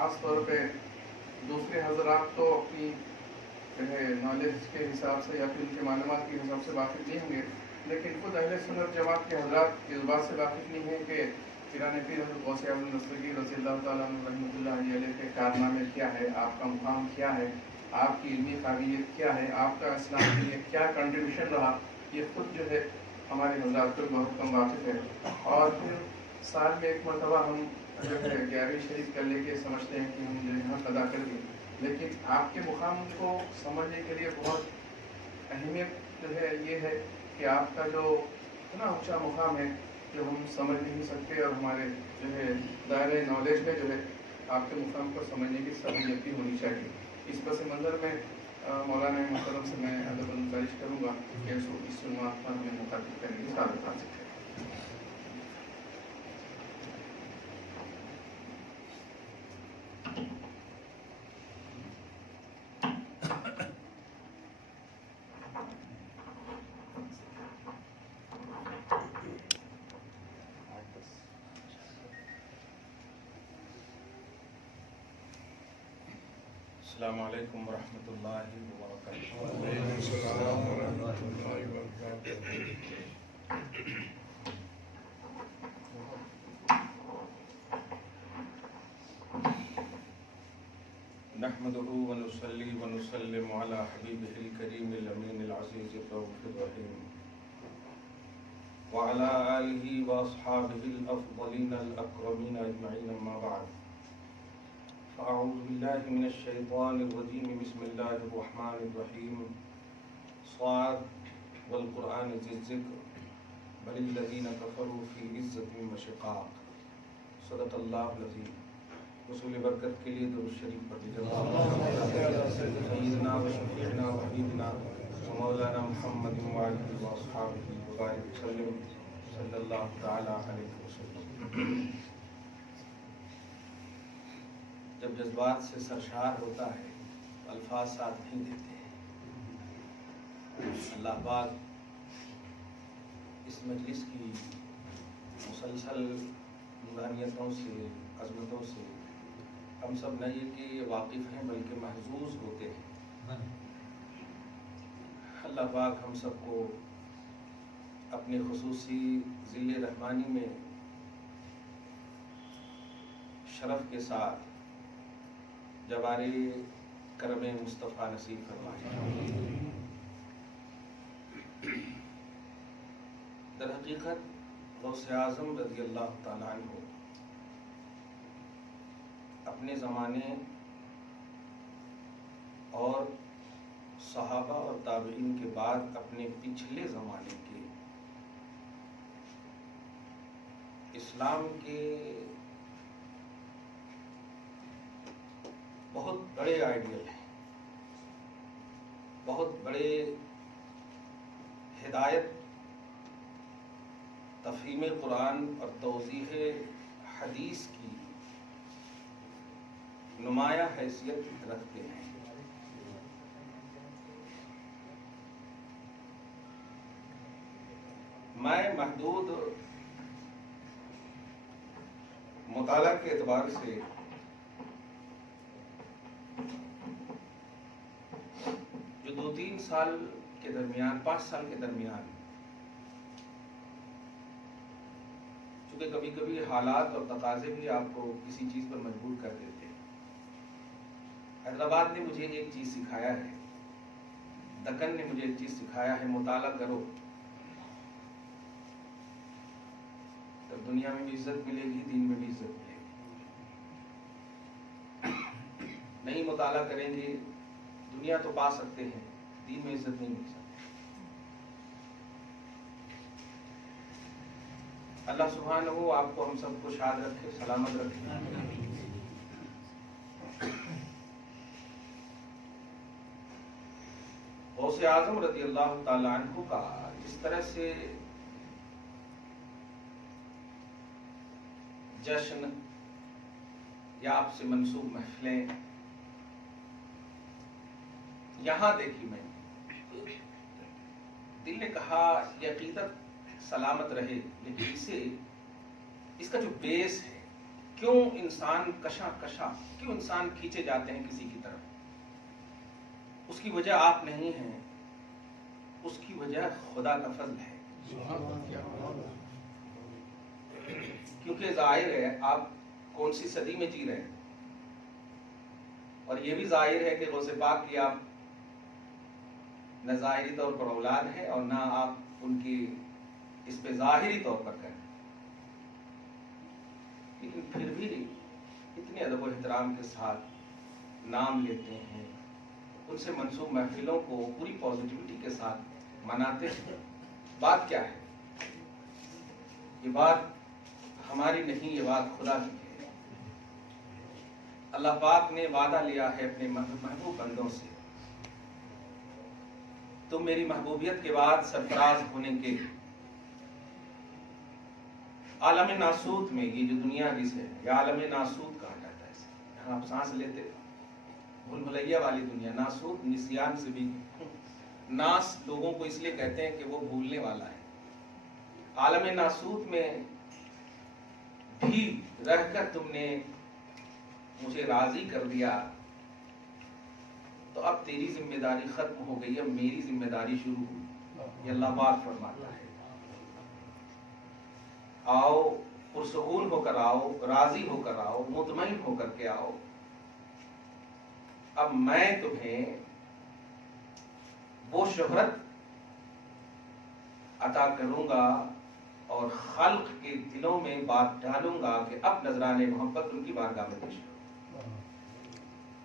خاص طور پہ دوسرے حضرات تو اپنی جو ہے نالج کے حساب سے یا پھر ان کے معلومات کے حساب سے واقف نہیں ہوں گے، لیکن خود اہل سنت جماعت کے حضرات اس بات سے واقف نہیں ہیں کہ پیران پیر حضرت غوث اعظم نستعلیق رضی اللہ تعالیٰ عنہ رحمۃ اللہ علیہ کے کارنامے کیا ہے، آپ کا مقام کیا ہے، آپ کی علمی قابلیت کیا ہے، آپ کا اسلام کے لیے کیا کنٹریبیوشن رہا، یہ خود جو ہے ہمارے حضرات کو بہت کم واقف ہے. اور پھر سال میں ایک مرتبہ ہم جو ہے 11ویں شریف کر لے کے سمجھتے ہیں کہ ہم جو ہے حق ادا کر دیں، لیکن آپ کے مقام کو سمجھنے کے لیے بہت اہمیت جو ہے یہ ہے کہ آپ کا جو اتنا اونچا مقام ہے جو ہم سمجھ نہیں سکتے، اور ہمارے جو ہے دائرۂ نالج میں جو ہے آپ کے مقام کو سمجھنے کی صلاحیت بھی ہونی چاہیے. اس پس منظر میں مولانا محترم سے میں ادب گزارش کروں گا کہ اس عنوان پر ہمیں مخاطب کرنے کی سعادت حاصل ہے. السلام علیکم ورحمۃ اللہ وبرکاتہ. وعلیکم السلام ورحمۃ اللہ وبرکاتہ. نحمده ونصلي ونسلم على حبيبه الكريم الأمين العزيز الرؤوف الرحيم وعلى آله وأصحابه الأفضلين الأكرمين أجمعين. أما بعد، فأعوذ بالله من الشيطان الرجيم. بسم الله الرحمن الرحيم. صاد والقرآن ذي الذكر بل الذين كفروا في عزة وشقاق. صدق الله العظيم. حصول برکت کے لیے درود شریف پڑھ سیدنا و شفیعنا و حبیبنا و مولانا محمد وآلہ واصحابہ وبارک وسلم صلی اللہ تعالی علیہ وسلم. جب جذبات سے سرشار ہوتا ہے تو الفاظ ساتھ نہیں دیتے ہیں. اللہ پاک اس مجلس کی مسلسل نورانیتوں سے، عظمتوں سے ہم سب نہ یہ کہ واقف ہیں بلکہ محظوظ ہوتے ہیں. اللہ پاک ہم سب کو اپنے خصوصی ذل رحمانی میں شرف کے ساتھ جوار کرم مصطفیٰ نصیب فرمائے. در حقیقت غوث اعظم رضی اللہ تعالیٰ عنہ اپنے زمانے اور صحابہ اور تابعین کے بعد اپنے پچھلے زمانے کے اسلام کے بہت بڑے آئیڈیل ہیں، بہت بڑے ہدایت، تفہیم قرآن اور توضیح حدیث کی نمایاں حیثیت رکھتے ہیں. میں محدود مطالعہ کے اعتبار سے جو 2-3 سال کے درمیان، 5 سال کے درمیان، چونکہ کبھی کبھی حالات اور تقاضے بھی آپ کو کسی چیز پر مجبور کر دیتے ہیں. حیدرآباد نے مجھے ایک چیز سکھایا ہے، دکن نے مجھے ایک چیز سکھایا ہے، مطالعہ کرو، تب دنیا میں بھی عزت ملے گی، دین میں بھی عزت ملے گی. نہیں مطالعہ کریں گے دنیا تو پا سکتے ہیں، دین میں عزت نہیں مل سکتی. اللہ سبحانہ ہو آپ کو ہم سب کو شاد رکھے، سلامت رکھے. غوث اعظم رضی اللہ تعالیٰ عنہ کا اس طرح سے جشن یا آپ سے منسوب محفلیں یہاں دیکھی میں نے، دل نے کہا یہ عقیدت سلامت رہے، لیکن اس کا جو بیس ہے کیوں انسان کیوں انسان کھینچے جاتے ہیں کسی کی طرف؟ اس کی وجہ آپ نہیں ہیں، اس کی وجہ خدا کا فضل ہے. کیونکہ ظاہر ہے آپ کون سی صدی میں جی رہے ہیں، اور یہ بھی ظاہر ہے کہ غوث پاک کی آپ نہ ظاہری طور پر اولاد ہے اور نہ آپ ان کی اس پہ ظاہری طور پر کریں، لیکن پھر بھی اتنے ادب و احترام کے ساتھ نام لیتے ہیں، ان سے منسوب محفلوں کو پوری پازیٹیوٹی کے ساتھ مناتے ہیں. بات کیا ہے؟ یہ بات ہماری نہیں، یہ بات خدا کی ہے. اللہ پاک نے وعدہ لیا ہے اپنے محبوب بندوں سے، تم میری محبوبیت کے بعد سرفراز ہونے کے عالم ناسوت میں، یہ جو دنیا جسے یا عالم ناسوت کہا جاتا ہے، یہاں آپ سانس لیتے بھول بھلیا والی دنیا. ناسوت نسیان سے بھی، ناس لوگوں کو اس لیے کہتے ہیں کہ وہ بھولنے والا ہے. عالم ناسوت میں بھی رہ کر تم نے مجھے راضی کر دیا، تو اب تیری ذمہ داری ختم ہو گئی، اب میری ذمہ داری شروع ہوئی. یہ اللہ پاک فرماتا ہے. آؤ پرسکون ہو کر آؤ، راضی ہو کر آؤ، مطمئن ہو کر کے آؤ. اب میں تمہیں وہ شہرت عطا کروں گا اور خلق کے دلوں میں بات ڈالوں گا کہ اب نذرانے محبت ان کی بارگاہ میں پیش کرو.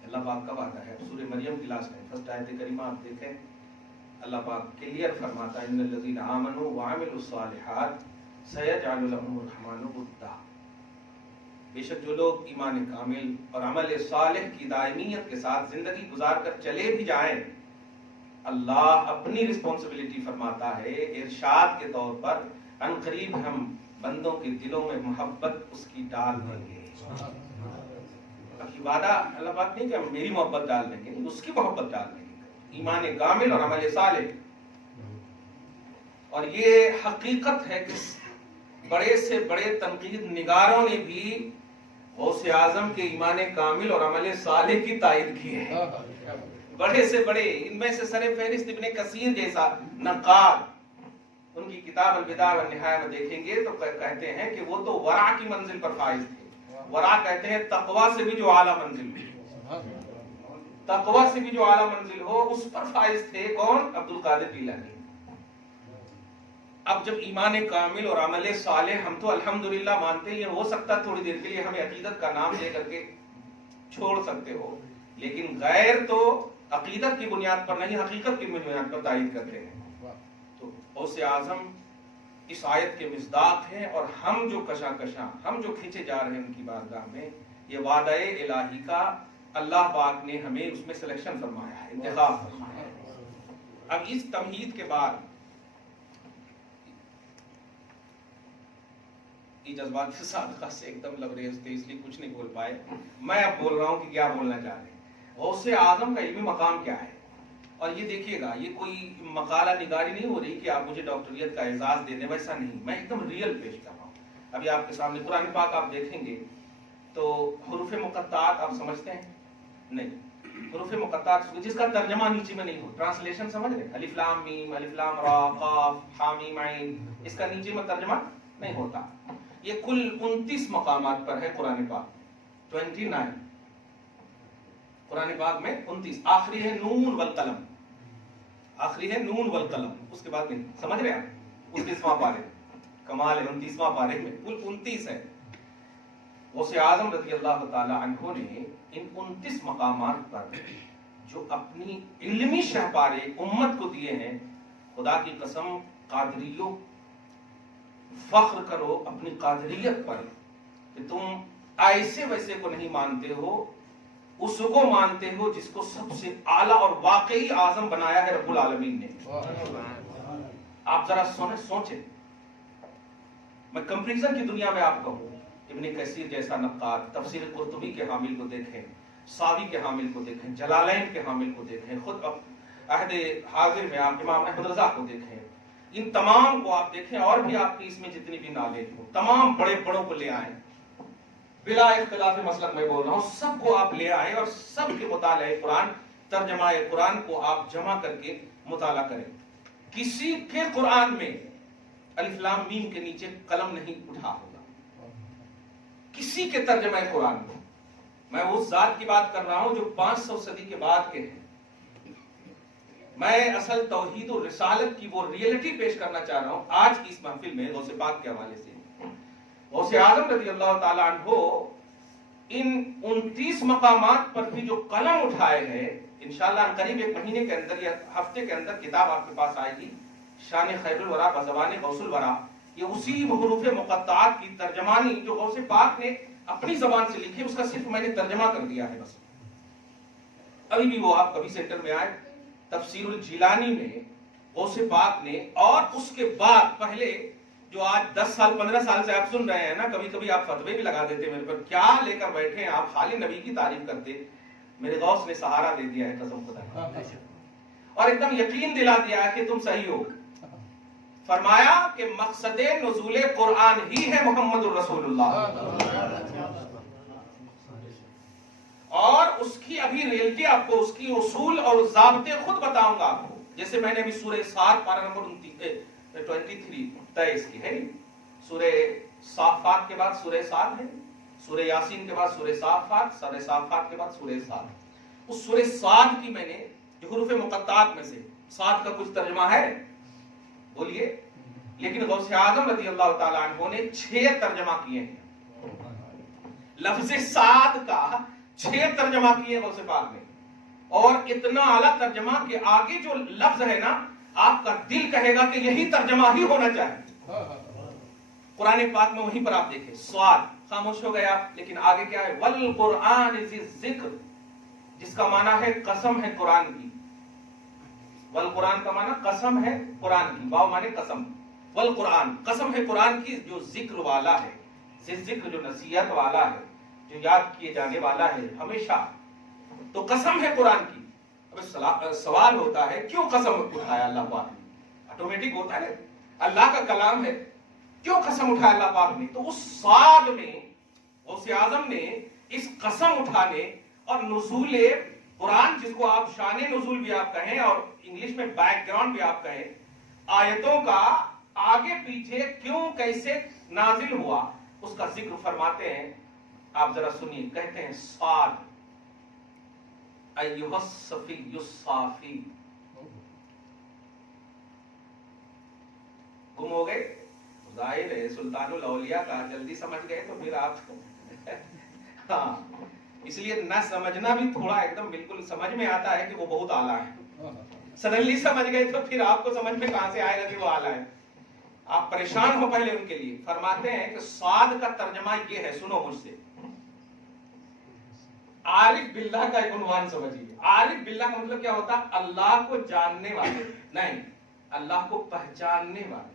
اللہ پاک کا وعدہ ہے. سورہ مریم کی لاسٹ ہے، فرسٹ آیت کریمہ آپ دیکھیں، اللہ پاک کلیئر فرماتا ہے ان الذین آمنوا وعملوا الصالحات سیجعل لهم الرحمن ودا. بے شک جو لوگ ایمان کامل اور عمل صالح کی دائمیت کے ساتھ زندگی گزار کر چلے بھی جائیں، اللہ اپنی رسپانسبلٹی فرماتا ہے ارشاد کے طور پر، ان قریب ہم بندوں کے دلوں میں محبت اس کی ڈال دیں گے. اب یہ وعدہ اللہ پاک نہیں کہ ہم میری محبت ڈال دیں گے، اس کی محبت ڈال دیں گے، ایمان کامل اور عمل صالح. اور یہ حقیقت ہے کہ بڑے سے بڑے تنقید نگاروں نے بھی غوث اعظم کے ایمان کامل اور عمل صالح کی تائید کی ہے. بڑے سے بڑے، ان میں سے سر فہرست ابن کثیر جیسا نقاد، ان کی کتاب البدایہ والنہایہ میں دیکھیں گے تو کہتے ہیں کہ وہ تو ورع کی منزل پر فائز تھے. ورع کہتے ہیں تقوی سے بھی جو اعلیٰ منزل ہو، تقوی سے بھی جو اعلیٰ منزل ہو اس پر فائز تھے. کون؟ عبد القادر جیلانی. اب جب ایمان کامل اور عمل صالح ہم تو الحمدللہ مانتے ہیں، ہو سکتا تھوڑی دیر کے لیے ہمیں عقیدت کا نام دے کر کے چھوڑ سکتے ہو، لیکن غیر تو عقیدت کی بنیاد پر نہیں، حقیقت کی بنیاد پر تائید کرتے ہیں. تو غوث اعظم اس آیت کے مصداق ہیں، اور ہم جو ہم جو کھینچے جا رہے ہیں ان کی بارگاہ میں، یہ وعدہ الہی کا اللہ پاک نے ہمیں اس میں سلیکشن فرمایا ہے، انتخاب فرمایا ہے. اب اس تمہید کے بعد یہ جذبات صادقہ سے ایک دم لبریز تھے، اس لیے کچھ نہیں بول پائے. میں اب بول رہا ہوں کہ کیا بولنا چاہ رہے ہیں. غوث اعظم کا علمی مقام کیا ہے؟ اور یہ دیکھیے گا، یہ کوئی مقالہ نگاری نہیں ہو رہی کہ آپ مجھے ڈاکٹریت کا اعزاز دے دیں، ویسا نہیں. میں ایک دم ریئل پیش کر رہا ہوں. ابھی آپ کے سامنے قرآن پاک آپ دیکھیں گے تو حروف مقطعات آپ سمجھتے ہیں؟ نہیں. حروف مقطعات جس کا ترجمہ نیچے میں نہیں ہو، ٹرانسلیشن سمجھ رہے؟ الف لام میم، الف لام را، قاف حا میم عین، اس کا نیچے میں ترجمہ نہیں ہوتا. یہ کل 29 مقامات پر ہے قرآن پاک. 29 قرآن پاک میں 29. آخری ہے نون والقلم، آخری ہے نون والقلم، اس کے بعد نہیں. سمجھ رہے آپ؟ 29واں پارے، کمال ہے 29واں پارے میں کل 29 ہے. غوث اعظم رضی اللہ تعالی عنہ نے ان 29 مقامات پر جو اپنی علمی شہپارے امت کو دیے ہیں، خدا کی قسم قادریوں فخر کرو اپنی قادریت پر کہ تم ایسے ویسے کو نہیں مانتے ہو، اس کو مانتے ہو جس کو سب سے اعلیٰ اور واقعی اعظم بنایا ہے رب العالمین نے. آپ ذرا سوچیں. میں کمپریزن کی دنیا میں آپ کہوں، ابن کثیر جیسا نقاد تفسیر قرطبی کے حامل کو دیکھیں، ساوی کے حامل کو دیکھیں، جلالین کے حامل کو دیکھیں، خود عہد حاضر میں آپ امام احمد رضا کو دیکھیں، ان تمام کو آپ دیکھیں، اور بھی آپ کی اس میں جتنی بھی نالج ہو، تمام بڑے بڑوں کو لے آئیں. بلا اختلاف مسلک میں بول رہا ہوں، سب کو آپ لے آئیں اور سب کے مطالعہ قرآن، ترجمہ قرآن کو آپ جمع کر کے مطالعہ کریں۔ کسی کے قرآن میں الف لام میم کے نیچے قلم نہیں اٹھا ہوگا، کسی کے ترجمہ قرآن میں۔ میں اس ذات کی بات کر رہا ہوں جو 500 صدی کے بعد کے ہیں۔ میں اصل توحید و رسالت کی وہ ریئلٹی پیش کرنا چاہ رہا ہوں آج کی اس محفل میں غوث پاک کے حوالے سے۔ غوث اعظم رضی اللہ تعالیٰ عنہ ان 29 مقامات پر بھی جو قلم اٹھائے ہیں، انشاءاللہ قریب ایک مہینے کے اندر یا ہفتے کے اندر کتاب آپ کے پاس آئے گی، شان خیر الورا بزبان غوث الورا۔ یہ اسی حروف مقطعات کی ترجمانی جو غوث پاک نے اپنی زبان سے لکھی، اس کا صرف میں نے ترجمہ کر دیا ہے بس۔ ابھی بھی وہ آپ کبھی سینٹر میں آئے، تفسیر الجیلانی میں غوث پاک نے، اور اس کے بعد پہلے جو آج 10 سال 15 سال سے آپ سن رہے ہیں نا، کبھی کبھی آپ فتوے بھی لگا دیتے میرے پر، کیا لے کر بیٹھے ہیں آپ، خالی نبی کی تعریف کرتے۔ میرے غوث نے سہارا دے دیا ہے قسم خدا کی، اور ایک دم یقین دلا دیا ہے کہ تم صحیح ہو۔ فرمایا کہ مقصد نزول قرآن ہی ہے محمد الرسول اللہ، اور اس کی ابھی ریئلٹی آپ کو، اس کی اصول اور ضابطے خود بتاؤں گا آپ کو۔ جیسے میں نے ابھی سورہ 7 پارہ نمبر 23 23 کی ہے، سورہ صافات کے بعد سورہ 7 ہے، سورہ یاسین کے بعد سورہ صافات، سورہ صافات کے بعد سورہ 7۔ اس سورہ 7 کی میں نے جو حروف مقطعات میں سے 7 کا کچھ ترجمہ ہے بولیے، لیکن غوث اعظم رضی اللہ تعالیٰ عنہ نے 6 ترجمہ کیے ہیں، لفظ 7 کا 6 ترجمہ کیے غوث پاک نے، اور اتنا اعلیٰ ترجمہ کہ آگے جو لفظ ہے نا، آپ کا دل کہے گا کہ یہی ترجمہ ہی ہونا چاہیے۔ قرآن پاک میں وہیں پر آپ دیکھیں، سواد خاموش ہو گیا، لیکن آگے کیا ہے، والقرآن ذی الذکر، جس کا معنی ہے قسم ہے قرآن کی۔ والقرآن کا معنی قسم ہے قرآن کی، واو معنی قسم، والقرآن قسم ہے قرآن کی جو ذکر والا ہے، ذی ذکر جو نصیحت والا ہے، جو یاد کیے جانے والا ہے ہمیشہ، تو قسم ہے قرآن کی۔ اب سوال ہوتا ہے کیوں قسم اٹھایا اللہ پاک نے؟ آٹومیٹک ہوتا ہے، اللہ کا کلام ہے، کیوں قسم اٹھایا اللہ پاک نے؟ تو اس سال میں غوث اعظم نے اس قسم اٹھانے اور نزول قرآن، جس کو آپ شان نزول بھی آپ کہیں اور انگلش میں بیک گراؤنڈ بھی آپ کہیں، آیتوں کا آگے پیچھے کیوں کیسے نازل ہوا، اس کا ذکر فرماتے ہیں۔ آپ ذرا سنیے، کہتے ہیں صاد ایھا الصفی الصافی۔ گم ہو گئے؟ ظاہر ہے سلطان الاولیاء کا جلدی سمجھ گئے تو پھر آپ ہاں، اس لیے نہ سمجھنا بھی تھوڑا ایک دم بالکل سمجھ میں آتا ہے کہ وہ بہت اعلیٰ ہے، سڈنلی سمجھ گئے تو پھر آپ کو سمجھ میں کہاں سے آئے گا کہ وہ اعلیٰ ہے، آپ پریشان ہو پہلے ان کے لیے۔ فرماتے ہیں کہ صاد کا ترجمہ یہ ہے، سنو مجھ سے، عارف باللہ کا ایک عنوان سمجھیے۔ عارف باللہ کا مطلب کیا ہوتا ہے؟ اللہ کو جاننے والے، نہیں، اللہ کو پہچاننے والے۔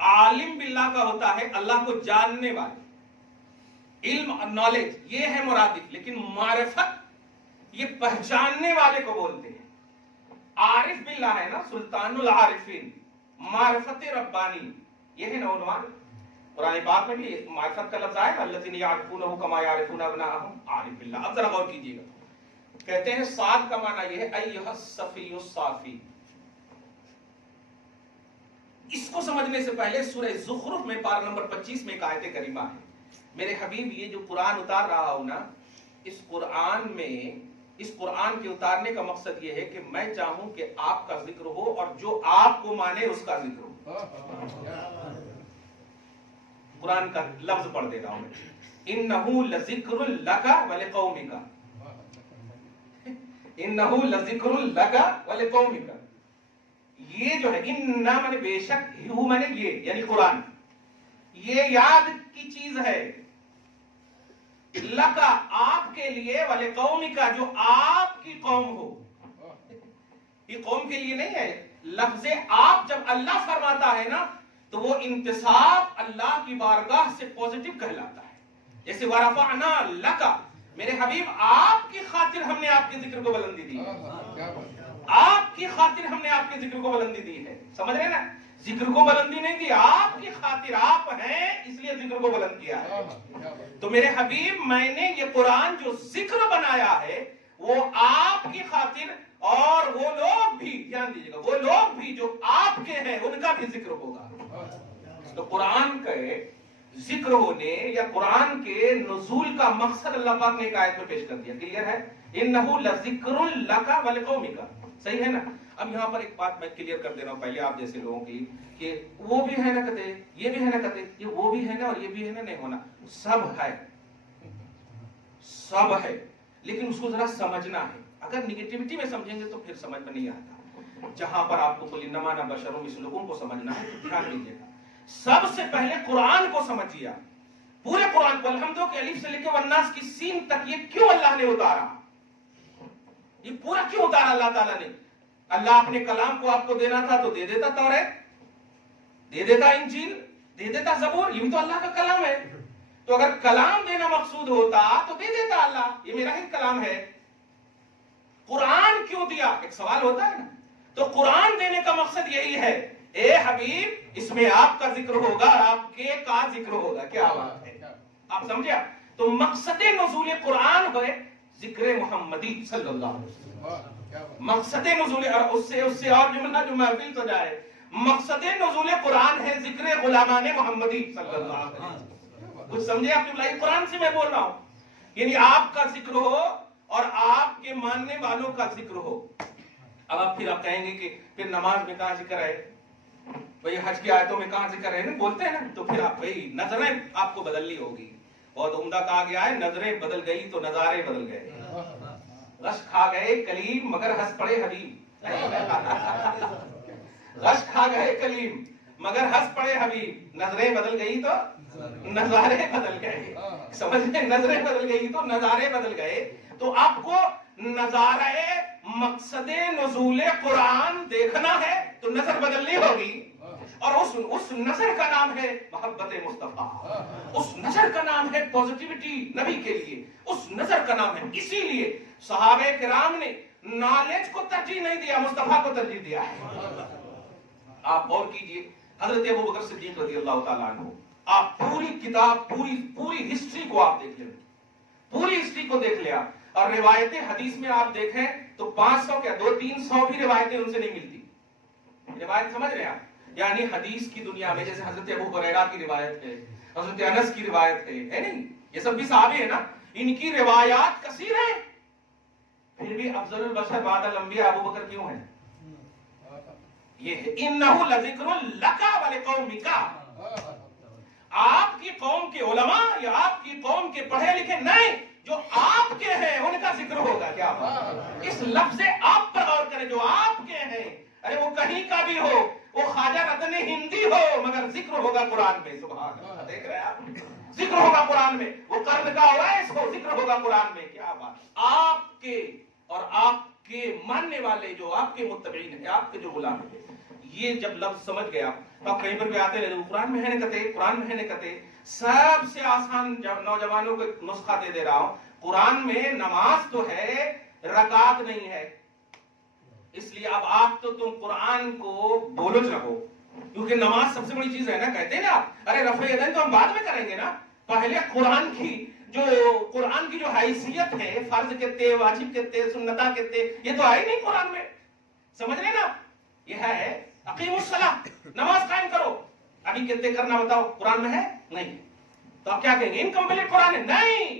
عالم باللہ کا ہوتا ہے اللہ کو جاننے والے، علم اور نالج یہ ہے مرادف، لیکن معرفت یہ پہچاننے والے کو بولتے ہیں۔ عارف باللہ ہے نا، سلطان العارفین، معرفت ربانی، یہ ہے نا عنوان۔ قرآن پاک میں بھی معرفت کا لفظ آئے، الذین یعرفونہ کما یعرفون ابناءہم، عارف باللہ۔ اب ذرا غور کیجیے گا، کہتے ہیں صاد کا معنی یہ ہے ایھا الصفی الصافی۔ اس کو سمجھنے سے پہلے سورہ زخرف میں پارہ نمبر 25 میں ایک آیت کریمہ ہے۔ میرے حبیب، یہ جو قرآن اتار رہا ہوں نا، اس قرآن میں، اس قرآن کے اتارنے کا مقصد یہ ہے کہ میں چاہوں کہ آپ کا ذکر ہو اور جو آپ کو مانے اس کا ذکر ہو۔ قرآن کا لفظ پڑھ دے رہا ہوں میں، انہو لذکر لک ولقومک، انہو لذکر لک ولقومک۔ یہ جو ہے انہ میں نے بے شک، ہو میں نے یہ یعنی قرآن، یہ یاد کی چیز ہے، لکا آپ کے لیے، ولقومک جو آپ کی قوم ہو۔ یہ قوم کے لیے نہیں ہے، لفظ آپ جب اللہ فرماتا ہے نا تو وہ انتصاب اللہ کی بارگاہ سے پوزیٹو کہلاتا ہے۔ جیسے ورفعنا لکا، میرے حبیب آپ کی خاطر ہم نے آپ کے ذکر کو بلندی دی ہے، آپ کی خاطر ہم نے آپ کے ذکر کو بلندی دی ہے، سمجھ رہے نا؟ ذکر کو بلندی نہیں دی، آپ کی خاطر، آپ ہیں اس لیے ذکر کو بلند کیا ہے۔ تو میرے حبیب میں نے یہ قرآن جو ذکر بنایا ہے وہ آپ کی خاطر، اور وہ لوگ بھی دھیان دیجیے گا، وہ لوگ بھی جو آپ کے ہیں ان کا بھی ذکر ہوگا۔ تو قرآن کے ذکر ہونے یا قرآن کے نزول کا مقصد اللہ پاک نے ایک آیت میں پیش کر دیا، کلیئر ہے؟ اِنَّهُ لَذِكْرٌ لَكَ وَلِقَوْمِكَ، صحیح ہے نا؟ اب یہاں پر ایک بات میں کلیئر کر دے رہا ہوں پہلے آپ جیسے لوگوں کی، کہ وہ بھی ہے نا کہتے، یہ بھی ہے نا کہتے، یہ وہ بھی ہے نا اور یہ بھی ہے نا، نہیں ہونا، سب ہے، سب ہے، لیکن اس کو ذرا سمجھنا ہے۔ اگر نگیٹیوٹی میں سمجھیں گے تو پھر سمجھ میں نہیں آتا۔ جہاں پر آپ کو قُلْ إِنَّمَا أَنَا بَشَرٌ مِثْلُكُمْ کو سمجھنا ہے تو دھیان دیجیے گا، سب سے پہلے قرآن کو سمجھیے، پورے قرآن کو، الحمدو کے الف سے لے کے والناس کی سین تک، یہ کیوں اللہ نے اتارا، یہ پورا کیوں اتارا اللہ تعالیٰ نے؟ اللہ اپنے کلام کو آپ کو دینا تھا تو دے دیتا توریت، دے دیتا انجیل، دے دیتا زبور، یہ بھی تو اللہ کا کلام ہے۔ تو اگر کلام دینا مقصود ہوتا تو دے دیتا اللہ، یہ میرا ہی کلام ہے۔ قرآن کیوں دیا؟ ایک سوال ہوتا ہے نا۔ تو قرآن دینے کا مقصد یہی ہے، اے حبیب اس میں آپ کا ذکر ہوگا اور آپ کے کا ذکر ہوگا۔ کیا بات ہے، آپ سمجھے؟ تو مقصد نزول قرآن ہے ذکر محمدی صلی اللہ علیہ وسلم، مقصد نزول، اور اس سے اور جملہ جو محفل سجائے، مقصد نزول قرآن ہے ذکر غلامان محمدی صلی اللہ علیہ وسلم۔ کچھ سمجھے آپ؟ قرآن سے میں بول رہا ہوں، یعنی آپ کا ذکر ہو اور آپ کے ماننے والوں کا ذکر ہو۔ اب آپ پھر آپ کہیں گے کہ پھر نماز میں کہاں ذکر ہے، بھئی حج کی آیتوں میں کہاں ذکر ہے، بولتے ہیں نا، تو پھر آپ بھئی نظریں آپ کو بدلنی ہوگی۔ بہت عمدہ کہا گیا ہے، نظریں بدل گئی تو نظارے بدل گئے۔ غش کھا گئے کلیم مگر ہنس پڑے حبیب، غش کھا گئے کلیم مگر ہنس پڑے حبیب، نظریں بدل گئی تو نظارے بدل گئے، سمجھیں؟ نظریں بدل گئی تو نظارے بدل گئے۔ تو آپ کو نظارے مقصد نزول قرآن دیکھنا ہے تو نظر بدلنی ہوگی، اور اس نظر کا نام ہے محبت مصطفیٰ، اس نظر کا نام ہے پوزیٹیوٹی نبی کے لیے، اس نظر کا نام ہے۔ اسی لیے صحابہ کرام نے نالج کو ترجیح نہیں دیا، مصطفیٰ کو ترجیح دیا ہے۔ آپ غور کیجئے، حضرت ابوبکر صدیق رضی اللہ تعالیٰ عنہ، آپ پوری کتاب، پوری ہسٹری کو آپ دیکھ لیں، پوری ہسٹری کو دیکھ لیا، اور روایتیں حدیث میں آپ دیکھیں تو 500 کیا 200-300 بھی روایتیں ان سے نہیں ملتی۔ روایت سمجھ رہے آپ؟ یعنی حدیث کی دنیا میں جیسے حضرت ابو ہریرہ کی روایت ہے، حضرت انس کی روایت ہے نہیں، یہ سب بھی صحابی ہے نا، ان کی روایات کثیر ہیں، پھر بھی افضل البشر بعد الانبیاء ابوبکر کیوں ہیں؟ یہ ہے انہ لذکر لک ولقومک، آپ کی قوم کے علماء یا آپ کی قوم کے پڑھے لکھے نہیں، جو آپ کے ہیں ان کا ذکر ہوگا۔ کیا بات؟ اس لفظ آپ پر غور کریں، جو آپ کے ہیں، ارے وہ کہیں کا بھی ہو، وہ خواجہ رتن ہندی ہو، مگر ذکر ہوگا قرآن میں۔ سبحان اللہ، دیکھ رہے ہیں آپ، ذکر ہوگا قرآن میں۔ وہ قرن کا اویس ہو، ذکر ہوگا قرآن میں۔ کیا بات! آپ کے اور آپ کے ماننے والے جو آپ کے متبعین ہیں، آپ کے جو غلام ہیں، یہ جب لفظ سمجھ گیا تو آپ کہیں پر بھی آتے رہے، قرآن میں ہے نہ کہتے، قرآن میں ہے نہ کہتے۔ سب سے آسان نوجوانوں کو ایک نسخہ دے رہا ہوں، قرآن میں نماز تو ہے، رکعت نہیں ہے، اس لیے اب آپ تو تم قرآن کو بولو رہو، کیونکہ نماز سب سے بڑی چیز ہے نا، کہتے ہیں نا آپ، ارے رفع یدین تو ہم بعد میں کریں گے نا، پہلے قرآن کی جو حیثیت ہے، فرض کہتے، واجب کہتے، سنتا کہتے، یہ تو آئی نہیں قرآن میں، سمجھ رہے نا؟ یہ ہے اقیم الصلاۃ، نماز قائم کرو، ابھی کہتے کرنا بتاؤ، قرآن میں ہے نہیں، تو آپ کیا کہیں گے؟ انکمپلیٹ قرآن ہے؟ نہیں،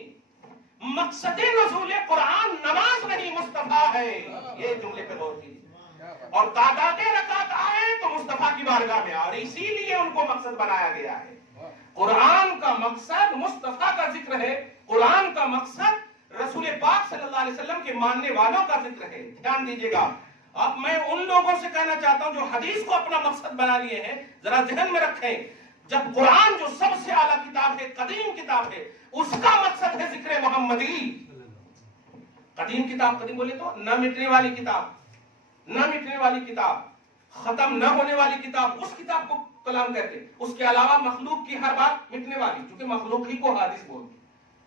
مقصد نزول قرآن نماز نہیں، مصطفیٰ ہے۔ یہ جملے پہ غور کیجیے، اور تعداد رکعت آئے تو مصطفیٰ کی بارگاہ میں، اور اسی لیے ان کو مقصد بنایا گیا ہے۔ قرآن کا مقصد مصطفیٰ کا ذکر ہے، قرآن کا مقصد رسول پاک صلی اللہ علیہ وسلم کے ماننے والوں کا ذکر ہے۔ دھیان دیجیے گا، اب میں ان لوگوں سے کہنا چاہتا ہوں جو حدیث کو اپنا مقصد بنا لیے ہیں، ذرا ذہن میں رکھیں، جب قرآن جو سب سے اعلیٰ کتاب ہے، قدیم کتاب ہے، اس کا مقصد ہے ذکر محمدی۔ قدیم کتاب، قدیم بولے تو نہ مٹنے والی کتاب، نہ مٹنے والی کتاب، ختم نہ ہونے والی کتاب، اس کتاب کو کلام کہتے ہیں۔ اس کے علاوہ مخلوق کی ہر بات مٹنے والی، کیونکہ مخلوق ہی کو حادث بولتے،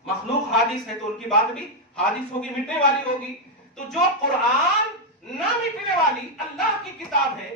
مخلوق حادث ہے تو ان کی بات بھی حادث ہوگی، مٹنے والی ہوگی۔ تو جو قرآن نہ مٹنے والی اللہ کی کتاب ہے،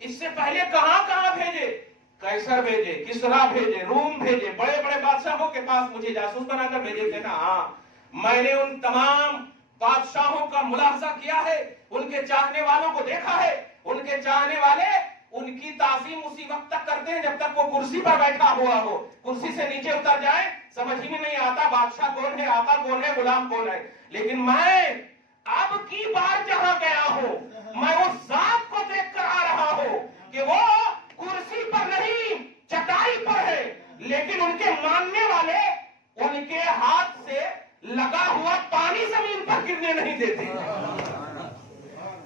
اس سے پہلے کہاں کہاں بھیجے، قیصر بھیجے، کسرا بھیجے، روم بھیجے، بڑے بڑے بادشاہوں کے پاس مجھے جاسوس بنا کر بھیجے تھے نا. ہاں میں نے ان تمام بادشاہوں کا ملاحظہ کیا ہے، ان کے چاہنے والوں کو دیکھا ہے. ان کے چاہنے والے ان کی تعظیم اسی وقت تک کرتے ہیں جب تک وہ کرسی پر بیٹھا ہوا ہو. کرسی سے نیچے اتر جائے سمجھ ہی میں نہیں آتا بادشاہ کون ہے، آقا کون ہے، غلام کون ہے. لیکن میں اب کی بار جہاں گیا ہوں میں اس ذات کو دیکھ کر آ رہا ہوں کہ وہ کرسی پر نہیں چٹائی پر ہے، لیکن ان کے ماننے والے ان کے ہاتھ سے لگا ہوا پانی زمین پر گرنے نہیں دیتے،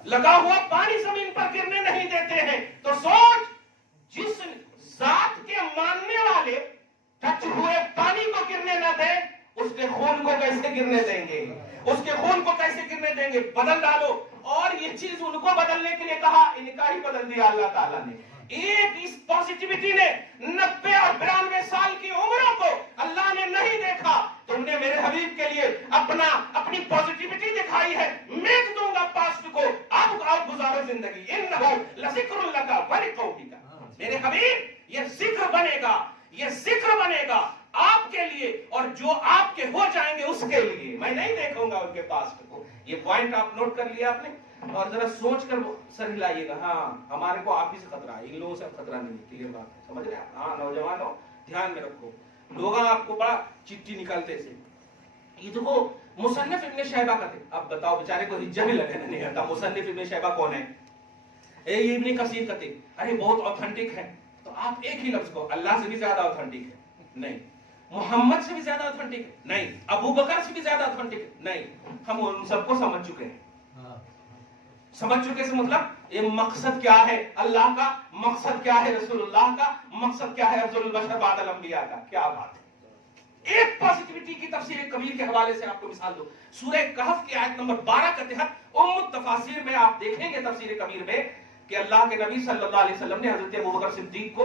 لگا ہوا پانی زمین پر گرنے نہیں دیتے ہیں. تو سوچ، جس ذات کے ماننے والے ٹچ ہوئے پانی کو گرنے نہ دیں، اس کے خون کو کیسے گرنے دیں گے، اس کے خون کو کیسے گرنے دیں گے. بدل ڈالو. اور یہ چیز ان کو بدلنے کے لیے کہا، ان کا ہی بدل دیا اللہ تعالیٰ نے. ایک اس پازیٹیوٹی نے 90 اور 92 سال کی عمروں کو اللہ نے نہیں دیکھا. تم نے میرے حبیب کے لیے اپنی پازیٹیوٹی دکھائی ہے. میں دوں گا پاسٹ کو، اب گزارو زندگی. انہو لذکر لک ولقومک. میرے حبیب یہ ذکر بنے گا، یہ ذکر بنے گا آپ کے لیے اور جو آپ کے ہو جائیں گے اس کے لیے. میں نہیں دیکھوں گا ان کے پاسٹ کو. یہ پوائنٹ آپ نوٹ کر لیا آپ نے، اور ذرا سوچ کر سر ہلائیے گا. ہاں ہمارے کو آپ ہی سے خطرہ ہے، ان لوگوں سے خطرہ نہیں. کلیئر بات ہے، سمجھ رہے ہیں؟ ہاں نوجوانوں دھیان میں رکھو. لوگ آپ کو بڑا چٹھی نکالتے تھے. یہ دیکھو مصنف ابن شیبہ کا تھے. اب بتاؤ بیچارے کو ہجا بھی لگنے نہیں آتا. مصنف ابن شیبہ کون ہے؟ یہ ابن کثیر کا تھے. ارے بہت اوتھینٹک ہے. تو آپ ایک ہی لفظ کو، اللہ سے بھی زیادہ اوتھینٹک ہے نہیں، محمد سے بھی زیادہ اوتھینٹک ہے نہیں، ابو بکر سے بھی زیادہ اوتھینٹک ہے نہیں. ہم ان سب کو سمجھ چکے ہیں. سمجھ چکے سے مطلب یہ مقصد کیا ہے اللہ کا، مقصد کیا ہے رسول اللہ کا، مقصد کیا ہے افضل البشر بعد الانبیاء کا. کیا بات ہے. ایک پازیٹیوٹی کی تفسیر کبیر کے حوالے سے آپ کو مثال دو. سورہ کہف کی آیت نمبر 12 کے تحت التفاسیر میں آپ دیکھیں گے تفسیر کبیر میں کہ اللہ کے نبی صلی اللہ علیہ وسلم نے حضرت ابوبکر صدیق کو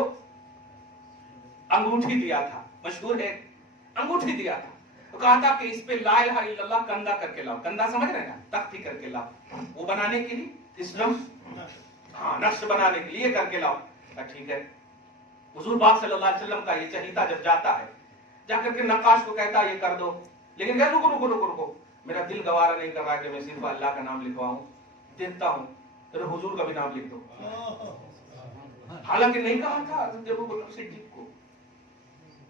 انگوٹھی دیا تھا. مشہور ہے، انگوٹھی دیا تھا. کہا تھا کہ اس پہ لا الہ الا اللہ کندھا کر کے لاؤ. کندھا سمجھ رہے ہیں نا، تختی کر کے لاؤ. وہ بنانے کے لیے اس نقش بنانے کے لیے کر کے لاؤ. ٹھیک ہے. حضور پاک صلی اللہ علیہ وسلم کا یہ چہیتا جب جاتا ہے، جا کر کے نقاش کو کہتا ہے یہ کر دو، لیکن کہ رکو رکو رکو رکو، میرا دل گوارا نہیں کر رہا کہ میں صرف اللہ کا نام لکھواؤں. دیکھتا ہوں پھر حضور کا بھی نام لکھ دو. حالانکہ نہیں کہا تھا حضرت ابوبکر صدیق کو.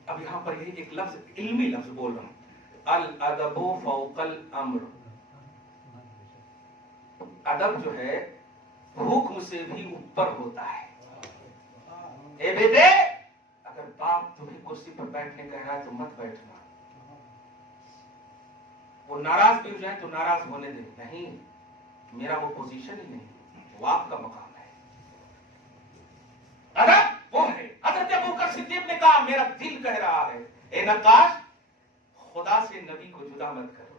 اب یہاں پر یہ ایک لفظ، علمی لفظ بول رہا ہوں، الادب فوق الامر. ادب جو ہے حکم سے بھی اوپر ہوتا ہے. اے بیٹے، اگر باپ تمہیں کرسی پر بیٹھنے کہہ رہا ہے تو مت بیٹھنا. وہ ناراض بھی ہو جائے تو ناراض ہونے دے. نہیں، میرا وہ پوزیشن ہی نہیں، وہ آپ کا مقام ہے. ادب وہ ہے. حضرت ابوبکر صدیق نے کہا میرا دل کہہ رہا ہے اے نقاش، خدا سے نبی کو جدا مت کرو.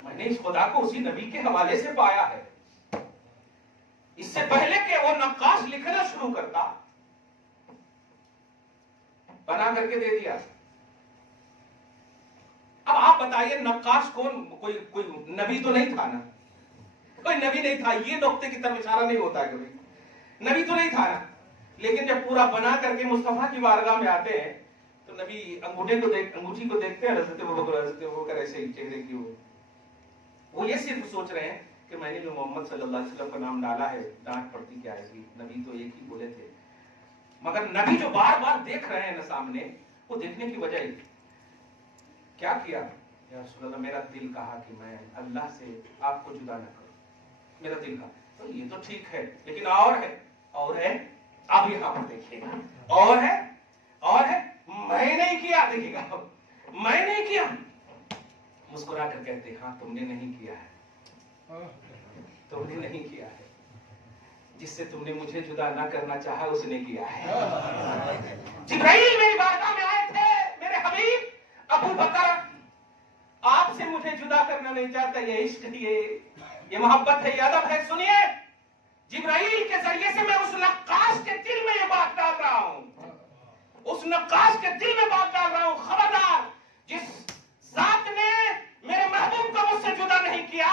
میں نے اس خدا کو اسی نبی کے حوالے سے پایا ہے. اس سے پہلے کہ وہ نقاش لکھنا شروع کرتا، بنا کر کے دے دیا. اب آپ بتائیے نقاش کون؟ کوئی نبی تو نہیں تھا نا، کوئی نبی نہیں تھا. یہ نقطے کی طرف اشارہ نہیں ہوتا ہے کبھی. نبی تو نہیں تھا نا، لیکن جب پورا بنا کر کے مصطفیٰ کی بارگاہ میں آتے ہیں تو نبی انگوٹھی کو دیکھتے ہیں. حضرت ابوبکر ایسے ہی چہرے کی وہ یہ صرف سوچ رہے ہیں کہ میں نے جو محمد صلی اللہ علیہ وسلم کا نام ڈالا ہے ڈانٹ پڑتی کیا آئے گی. نبی تو ایک ہی بولے تھے. مگر نبی جو بار بار دیکھ رہے ہیں نا سامنے، وہ دیکھنے کی وجہ ہی کیا کیا؟ یا رسول اللہ میرا دل کہا کہ میں اللہ سے آپ کو جدا نہ کروں. میرا دل کہا. تو یہ تو ٹھیک ہے، لیکن اور ہے. اب یہاں پر دیکھیے گا، اور ہے. میں نہیں کیا. دیکھیے گا، میں نہیں کیا. مسکرا کر کہتے ہاں تم نے نہیں کیا ہے، تم نے نہیں کیا ہے. جس سے تم نے مجھے جدا نہ کرنا چاہا اس نے کیا ہے. جبرائیل میری بارگاہ میں آئے تھے، میرے حبیب ابو بکر آپ سے مجھے جدا کرنا نہیں چاہتا. یہ عشق، یہ محبت ہے، یہ ادب ہے. سنیے، جبرائیل کے ذریعے سے میں اس نقاش کے دل میں یہ بات ڈال رہا ہوں، اس نقاش کے دل میں بات ڈال رہا ہوں. خبردار، جس ذات نے میرے محبوب کو مجھ سے جدا نہیں کیا،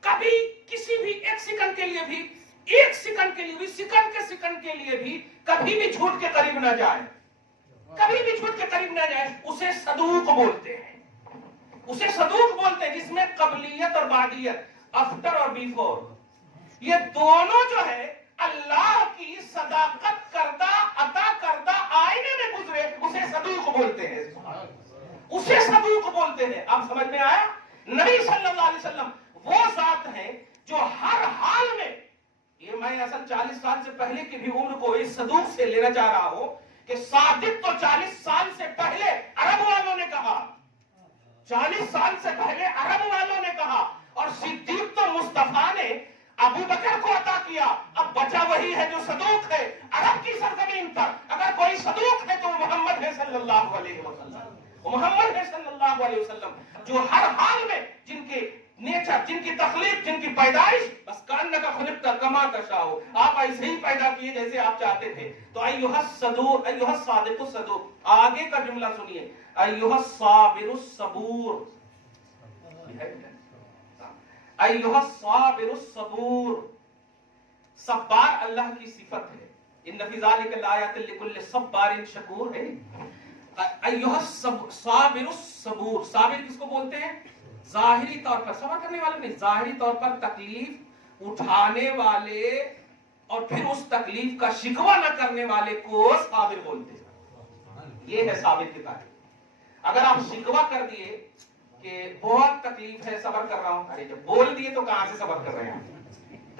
کبھی کسی بھی ایک سیکنڈ کے لیے بھی سیکنڈ کے لیے بھی کبھی بھی جھوٹ کے قریب نہ جائے، کبھی بھی جھوٹ کے قریب نہ جائے، اسے صدوق بولتے ہیں، اسے صدوق بولتے ہیں، جس میں قبلیت اور بعدیت، آفٹر اور بیفور، یہ دونوں جو ہے اللہ کی صداقت کردہ عطا کردہ آئینے میں گزرے، اسے صدوق بولتے ہیں، اسے صدوق بولتے ہیں۔ آپ سمجھ میں آیا؟ نبی صلی اللہ علیہ وسلم وہ ذات ہے جو ہر حال میں، یہ میں اصل 40 سال سے پہلے کی بھی عمر کو اس صدوق سے لینا چاہ رہا ہوں کہ صادق تو 40 سال سے پہلے عرب والوں نے کہا، 40 سال سے پہلے عرب والوں نے کہا، اور صدیق تو مصطفیٰ نے ابو بکر کو عطا کیا، اب بچا وہی ہے جو صدوق ہے۔ عرب کی سرزمین پر اگر کوئی صدوق ہے تو محمد ہے صلی اللہ علیہ وسلم، محمد ہے صلی اللہ علیہ وسلم، جو ہر حال میں جن کے نیچر، جن کی تخلیق، جن کی پیدائش، بس کانک خلقت کما تشاء، آپ ایسے ہی پیدا کیے جیسے آپ چاہتے تھے۔ تو ایھا الصدوق، ایھا الصادق الصدوق، آگے کا جملہ سنیے، ایھا الصابر الصبور، ایھا الصابر الصبور، صبار اللہ کی صفت ہے، ان فی ذلک لآیات لکل صبار شکور ہے۔ ایھا الصابر الصبور، صابر کس کو بولتے ہیں؟ ظاہری طور پر صبر کرنے والے نہیں، ظاہری طور پر تکلیف اٹھانے والے اور پھر اس تکلیف کا شکوہ نہ کرنے والے کو صابر بولتے ہیں۔ یہ ہے صابر کی تعریف۔ اگر آپ شکوہ کر دیے کہ بہت تکلیف ہے صبر کر رہا ہوں، ارے جب بول دیے تو کہاں سے صبر کر رہے ہیں؟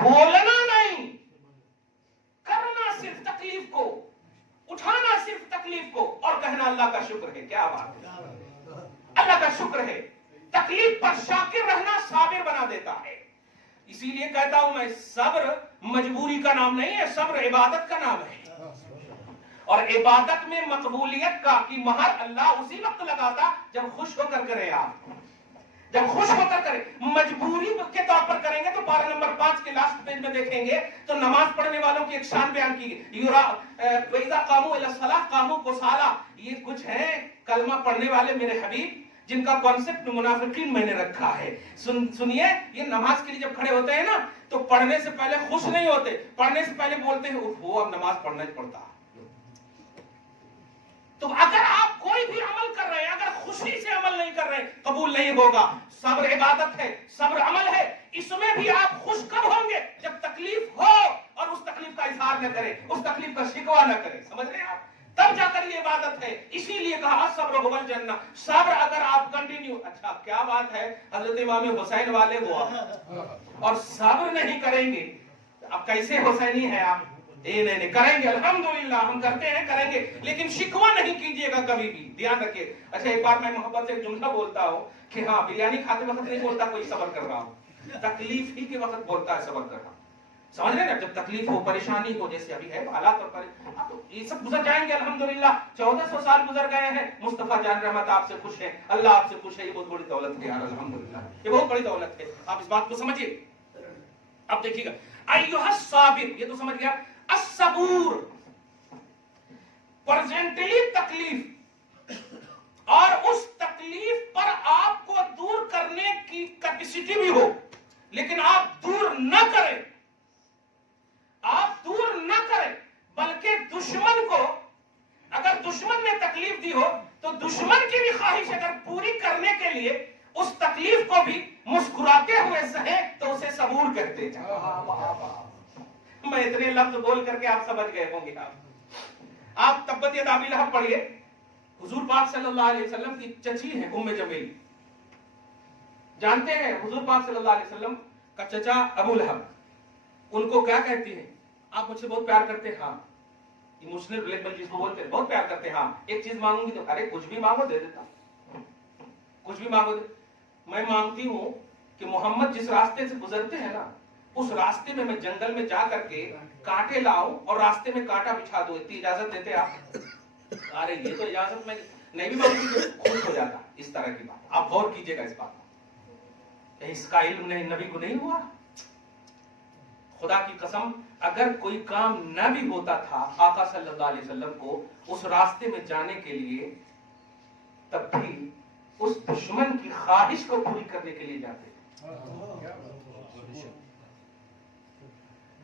بولنا نہیں، کرنا صرف تکلیف کو، اٹھانا صرف تکلیف کو، اور کہنا اللہ کا شکر ہے۔ کیا بات ہے، اللہ کا شکر ہے۔ تکلیف پر شاکر رہنا صابر بنا دیتا ہے۔ اسی لیے کہتا ہوں میں، صبر مجبوری کا نام نہیں ہے، صبر عبادت کا نام ہے، اور عبادت میں مقبولیت کا کی مہر اللہ اسی وقت لگاتا جب خوش ہو کر کرے، آپ جب خوش ہو کر کریں۔ مجبوری کے طور پر کریں گے تو پارہ نمبر 5 کے لاسٹ پیج میں دیکھیں گے تو نماز پڑھنے والوں کی ایک شان بیان کی گئی، وَإِذَا قَامُوا إِلَى الصَّلَاةِ قَامُوا كُسَالَىٰ، یہ کچھ ہیں کلمہ پڑھنے والے میرے حبیب جن کا کانسیپٹ منافقین میں نے رکھا ہے۔ سنیے، یہ نماز کے لیے جب کھڑے ہوتے ہیں نا تو پڑھنے سے پہلے خوش نہیں ہوتے، پڑھنے سے پہلے بولتے ہیں وہ اب نماز پڑھنا ہی پڑتا۔ تو اگر آپ کوئی بھی عمل کر رہے ہیں، اگر خوشی سے عمل نہیں کر رہے ہیں، قبول نہیں ہوگا۔ صبر عبادت ہے، صبر عمل ہے، اس میں بھی آپ خوش کب ہوں گے؟ جب تکلیف ہو اور اس تکلیف کا اظہار نہ کریں، اس تکلیف کا شکوہ نہ کریں، سمجھ رہے ہیں آپ؟ تب جا کر یہ عبادت ہے۔ اسی لیے کہا صبر هو الجنہ، صبر اگر آپ کنٹینیو، اچھا کیا بات ہے، حضرت امام حسین والے ہوا اور صبر نہیں کریں گے، اب کیسے حسینی ہیں آپ؟ نہیں کریں گے، الحمدللہ ہم کرتے ہیں، کریں گے، لیکن شکوہ نہیں کیجئے گا کبھی بھی، دھیان رکھیں۔ اچھا ایک بار میں محبت سے ایک جملہ بولتا ہوں کہ ہاں، بریانی کھاتے وقت نہیں بولتا کوئی صبر کر رہا ہوں، تکلیف ہی کے وقت بولتا ہے صبر کر رہا ہوں، سمجھ رہے نا؟ جب تکلیف ہو، پریشانی ہو، جیسے ابھی ہے حالات، اور یہ سب گزر جائیں گے الحمدللہ۔ 1400 سال گزر گئے ہیں، مصطفیٰ جان رحمت آپ سے خوش ہے، اللہ آپ سے خوش ہے، یہ بہت بڑی دولت ہے یار، الحمدللہ یہ بہت بڑی دولت ہے، آپ اس بات کو سمجھیے۔ اب دیکھیے گا، ایھا الصابر، یہ تو سمجھ گیا۔ الصبور، پرزینٹلی تکلیف، اور اس تکلیف پر آپ کو دور کرنے کی کیپیسٹی بھی ہو، لیکن آپ دور نہ کریں، آپ دور نہ کریں، بلکہ دشمن کو، اگر دشمن نے تکلیف دی ہو تو دشمن کی بھی خواہش اگر پوری کرنے کے لیے اس تکلیف کو بھی مسکراتے ہوئے سہیں تو اسے صبور کہتے ہیں۔ میں اتنے لفظ بول کر کے آپ سمجھ گئے ہوں گے۔ آپ تبت یدا ابی لہب پڑھیے، حضور پاک صلی اللہ علیہ وسلم کی چچی ہیں ام جمیل، جانتے ہیں حضور پاک صلی اللہ علیہ وسلم کا چچا ابو لہب، ان کو کیا کہتی ہیں؟ آپ مجھ سے بہت پیار کرتے ہیں، ہاں، ایموشنل بلیک میل جس کو بولتے ہیں، بہت پیار کرتے ہیں، ہاں، ایک چیز مانگوں گی تو ارے کچھ بھی مانگو دے دیتا ہوں، کچھ بھی مانگو دے۔ میں مانگتی ہوں کہ محمد جس راستے سے گزرتے ہیں نا، اس راستے میں میں جنگل میں جا کر کے کانٹے لاؤں اور راستے میں کانٹا بچھا دو، اتنی اجازت دیتے آپ؟ ارے یہ تو اجازت میں نہیں بھی مانگتی تو خوش ہو جاتا، اس طرح کی بات آپ غور کیجئے گا اس بات میں، اس کا علم نہیں نبی کو نہیں ہوا؟ خدا کی قسم اگر کوئی کام نہ بھی ہوتا تھا آقا صلی اللہ علیہ وسلم کو اس راستے میں جانے کے لیے، تب بھی اس دشمن کی خواہش کو پوری کرنے کے لیے جاتے تھے۔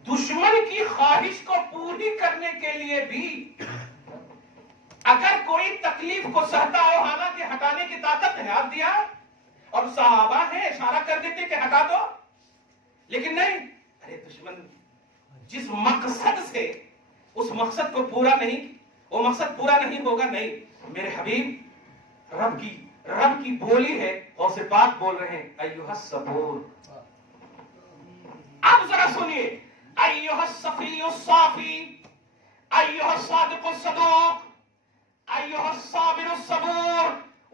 دشمن کی خواہش کو پوری کرنے کے لیے بھی اگر کوئی تکلیف کو سہتا ہو، حالانکہ ہٹانے کی طاقت ہے، ہاتھ دیا اور صحابہ ہے اشارہ کر دیتے کہ ہٹا دو، لیکن نہیں، ارے دشمن جس مقصد سے اس مقصد کو پورا نہیں، وہ مقصد پورا نہیں ہوگا، نہیں۔ میرے حبیب رب کی بولی ہے، غوث پاک بول رہے ہیں ایھا الصبور۔ اب ذرا سنیے، ایھا الصفی الصافی، ایھا الصادق الصدوق، ایھا الصابر الصبور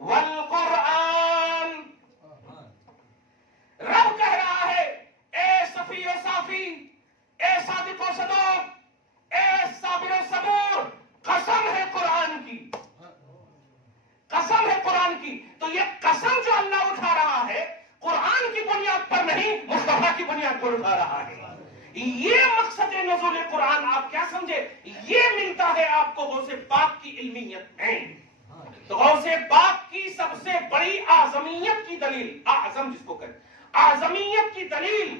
والقرآن۔ رب کہہ رہا ہے اے صفی و صافی، اے صادق و صدوق، اے صابر و صبور، قسم ہے قرآن کی، قسم ہے قرآن کی۔ تو یہ قسم جو اللہ اٹھا رہا ہے قرآن کی بنیاد پر نہیں، مصطفیٰ کی بنیاد پر اٹھا رہا ہے۔ یہ مقصد نزول قرآن آپ کیا سمجھے؟ یہ ملتا ہے آپ کو غوث پاک کی علمیت میں۔ تو غوث پاک کی سب سے بڑی اعظمیت کی دلیل، اعظم جس کو کہتے اعظمیت کی دلیل،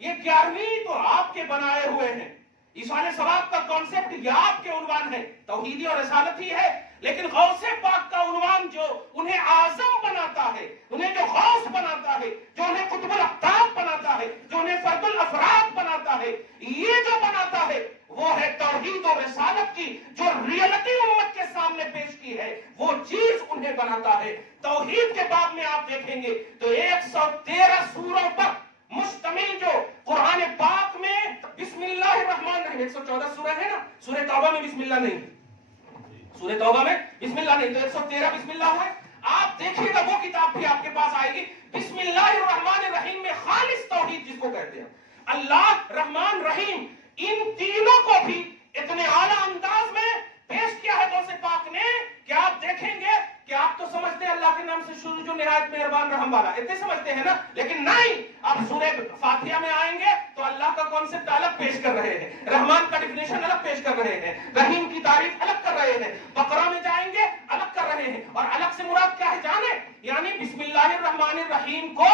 یہ 11ویں تو آپ کے بنائے ہوئے ہیں۔ ایصال ثواب کا کانسیپٹ یہ آپ کے عنوان ہے، توحیدی اور رسالت ہی ہے، لیکن غوث پاک کا عنوان جو انہیں اعظم بناتا ہے، انہیں جو غوث بناتا ہے، جو انہیں قطب الاقطاب بناتا ہے، جو انہیں فرد الافراد بناتا ہے، یہ جو بناتا ہے وہ ہے توحید و رسالت کی جو ریئلٹی امت کے سامنے پیش کی ہے، وہ چیز انہیں بناتا ہے۔ توحید کے بعد میں آپ دیکھیں گے تو 113 سوروں پر مشتمل جو قرآن پاک میں بسم اللہ الرحمن الرحیم، 114 سورہ ہے نا، سورہ توبہ میں بسم اللہ نہیں، سورہ توبہ میں بسم اللہ نہیں، تو 113 بسم اللہ ہے۔ آپ دیکھیے گا وہ کتاب بھی آپ کے پاس آئے گی، بسم اللہ الرحمن الرحیم میں خالص توحید جس کو کہتے ہیں، اللہ رحمان رحیم، ان تینوں کو بھی اتنے اعلیٰ انداز میں پیش کیا ہے غوث پاک نے کہ آپ دیکھیں گے کہ آپ تو سمجھتے ہیں اللہ کے نام سے شروع جو نہایت مہربان رحم والا، اتنے سمجھتے ہیں نا، لیکن نہیں، اب سورہ فاتحہ میں آئیں گے تو اللہ کا کانسیپٹ الگ پیش کر رہے ہیں، رحمان کا ڈیفینیشن الگ پیش کر رہے ہیں، رحیم کی تعریف الگ کر رہے ہیں، بقرہ میں جائیں گے الگ کر رہے ہیں، اور الگ سے مراد کیا ہے جانے، یعنی بسم اللہ الرحمن الرحیم کو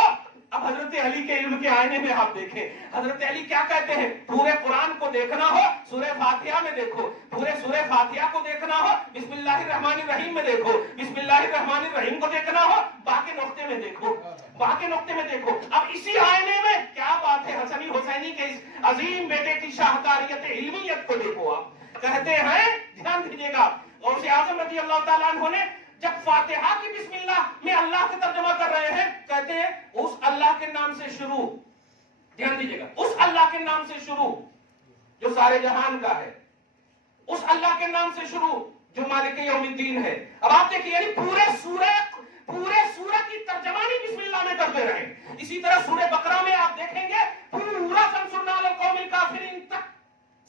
اب حضرت علی کے علم کے آئینے میں آپ دیکھیں حضرت علی کیا کہتے ہیں، پورے قرآن کو دیکھنا ہو سورہ فاتحہ میں دیکھو، پورے سورہ فاتحہ کو دیکھنا ہو بسم اللہ الرحمن الرحیم میں دیکھو، بسم اللہ الرحمن الرحیم کو دیکھنا ہو باقی نقطے میں دیکھو، باقی نقطے میں دیکھو۔ اب اسی آئینے میں کیا بات ہے، حسنی حسینی کے اس عظیم بیٹے کی شاہکاریت علمیت کو دیکھو۔ آپ کہتے ہیں، دھیان دیجیے گا، غوث اعظم رضی اللہ تعالیٰ عنہ نے جب فاتحہ کی بسم اللہ میں اللہ کا ترجمہ کر رہے ہیں، کہتے ہیں اس اللہ کے نام سے شروع، دھیان دیجیے گا، اس اللہ کے نام سے شروع جو سارے جہان کا ہے، اس اللہ کے نام سے شروع جو مالک یوم الدین ہے۔ اب آپ دیکھیں یعنی پورے سورہ کی ترجمانی بسم اللہ میں کرتے رہے۔ اسی طرح سورہ بقرہ میں آپ دیکھیں گے پورا فانصرنا علی القوم الکافرین تک،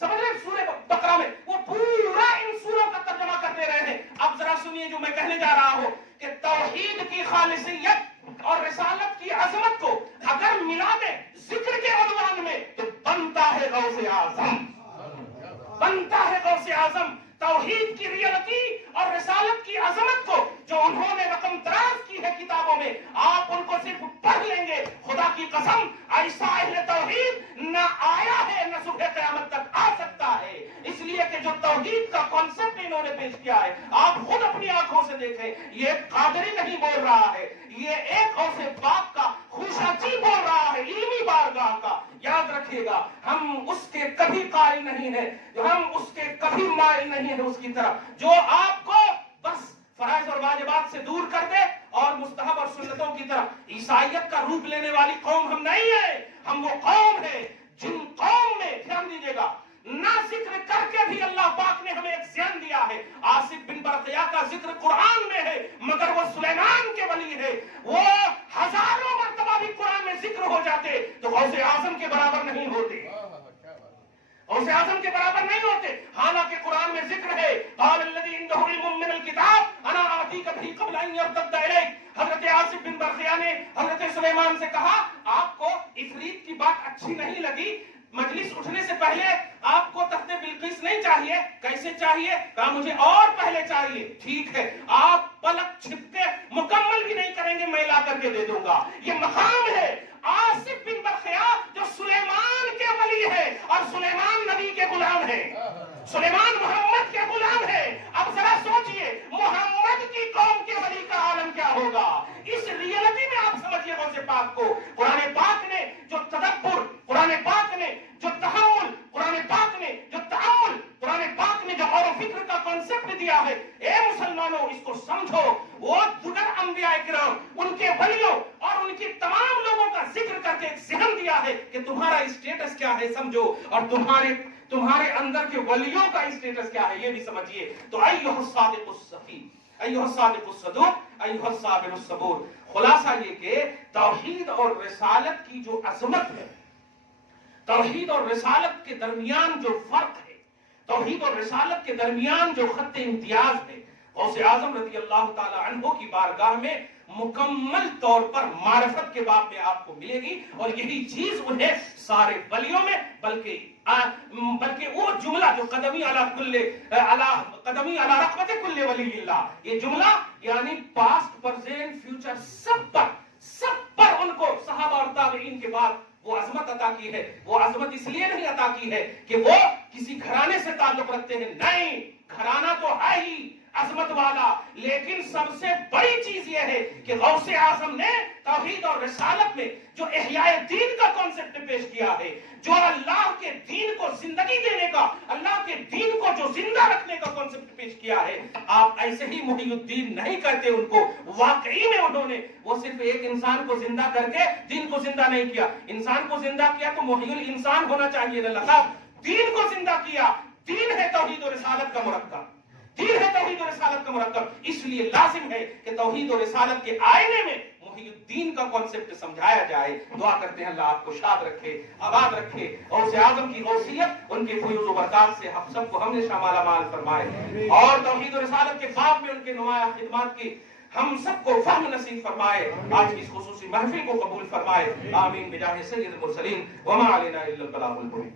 سمجھ رہے ہیں، سورہ بقرہ میں وہ پورا ان سوروں کا ترجمہ کرتے رہے ہیں۔ اب ذرا سنیے جو میں کہنے جا رہا ہوں کہ توحید کی خالصیت اور رسالت کی عظمت کو اگر ملا دیں ذکر کے عنوان میں تو بنتا ہے غوث اعظم، بنتا ہے غوث اعظم۔ توحید کی ریئلٹی اور رسالت کی عظمت کو جو انہوں نے رقم دراز کی ہے کتابوں میں، آپ ان کو صرف پڑھ لیں گے، خدا کی قسم ایسا اہل توحید نہ آیا ہے نہ صبح قیامت تک آ سکتا ہے، اس لیے کہ جو توحید کا کانسیپٹ انہوں نے پیش کیا ہے آپ خود اپنی آنکھوں سے دیکھیں، یہ قادری نہیں بول رہا ہے، یہ ایک غوث پاک کا خوشاچی بول رہا ہے، علمی بارگاہ کا۔ یاد رکھیے گا، ہم اس کے کبھی قائل نہیں ہیں، ہم اس کے کبھی مائل نہیں ہیں اس کی طرف جو آپ کو بس فرائض اور واجبات سے دور کر دے اور مستحب اور سنتوں کی طرف۔ عیسائیت کا روپ لینے والی قوم ہم نہیں ہیں، ہم وہ قوم ہیں جن قوم میں، دھیان دیجیے گا، نہ ذکر کر کے بھی اللہ پاک نے ہمیں ایک ذہن دیا ہے۔ آصف بن برقیہ کا ذکر قرآن میں ہے مگر وہ سلیمان کے ولی ہے، وہ ہزاروں مرتبہ بھی قرآن میں ذکر ہو جاتے تو غوث اعظم کے برابر نہیں ہوتے، غوث اعظم کے برابر نہیں ہوتے۔ حالانکہ قرآن میں ذکر ہے قال الذی عنده علم من الکتاب انا آتیک بہ قبل ان یرتد الیک۔ حضرت آصف بن برقیہ نے حضرت سلیمان سے کہا آپ کو عفریت کی بات اچھی نہیں لگی، مجلس اٹھنے سے پہلے آپ کو تخت بلقیس نہیں چاہیے، کیسے چاہیے؟ کہا مجھے اور پہلے چاہیے۔ ٹھیک ہے، آپ پلک چھپ کے مکمل بھی نہیں کریں گے، میں لا کر کے دے دوں گا۔ یہ مقام ہے، ہیں، سلیمان محمد کے غلام ہیں۔ اب ذرا سوچئے محمد کی قوم کے ولی کا عالم کیا ہوگا؟ اس ریئلٹی میں آپ سمجھئے غوث پاک کو۔ قرآن پاک نے جو تدبر، قرآن پاک نے جو تحمل، قرآن پاک نے جو تعامل، قرآن پاک نے جو غور و فکر کا کانسیپٹ دیا ہے، اے مسلمانوں اس کو سمجھو۔ وہ دیگر انبیاء کرام، ان کے ولیوں اور ان کی تمام لوگوں کا ذکر کر کے ایک ذہن دیا ہے کہ تمہارا اسٹیٹس کیا ہے سمجھو، اور تمہارے اندر کے ولیوں کا اسٹیٹس کیا ہے یہ بھی سمجھیے۔ تو ایھا الصادق الصفی، ایھا الصادق الصدوق، ایھا الصابر الصبور۔ خلاصہ یہ کہ توحید اور رسالت کی جو عظمت ہے، توحید اور رسالت کے درمیان جو فرق ہے، توحید اور رسالت کے درمیان جو خط امتیاز ہے، غوث اعظم رضی اللہ تعالی عنہ کی بارگاہ میں مکمل طور پر معرفت کے باب میں آپ کو ملے گی، اور یہی چیز انہیں سارے ولیوں میں بلکہ وہ جملہ جو قدمی علی رقبت کل ولی اللہ، یہ جملہ یعنی پاسٹ پرزینٹ فیوچر سب پر ان کو صحابہ اور تابعین کے بعد وہ عظمت عطا کی ہے۔ وہ عظمت اس لیے نہیں عطا کی ہے کہ وہ کسی گھرانے سے تعلق رکھتے ہیں، نہیں، گھرانہ تو ہے ہی عظمت والا، لیکن سب سے بڑی چیز یہ ہے کہ غوث اعظم نے توحید اور رسالت میں جو احیاء دین کا کانسیپٹ پیش کیا ہے، جو اللہ کے دین کو زندگی دینے کا، اللہ کے دین کو جو زندہ رکھنے کا کانسیپٹ پیش کیا ہے، آپ ایسے ہی محی الدین نہیں کہتے ان کو، واقعی میں انہوں نے وہ صرف ایک انسان کو زندہ کر کے دین کو زندہ نہیں کیا۔ انسان کو زندہ کیا تو محی الانسان ہونا چاہیے نا لقب، دین کو زندہ کیا۔ دین ہے توحید و رسالت کا مرکب، دین ہے توحید و رسالت کا مرکب۔ اس لیے لازم ہے کہ توحید و رسالت کے آئینے میں محی الدین کا کانسیپٹ سمجھایا جائے۔ دعا کرتے ہیں اللہ آپ کو شاد رکھے، آباد رکھے، غوث اعظم کی غوثیت، ان کے فیوز و برکات سے ہم سب کو ہمیشہ مالا مال فرمائے، اور توحید و رسالت کے باب میں ان کے نمایاں خدمات کی ہم سب کو فہم نصیب فرمائے۔ آج کی اس خصوصی محفل کو قبول فرمائے، آمین بجاہ سید المرسلین، وما علینا الا البلاغ المبین۔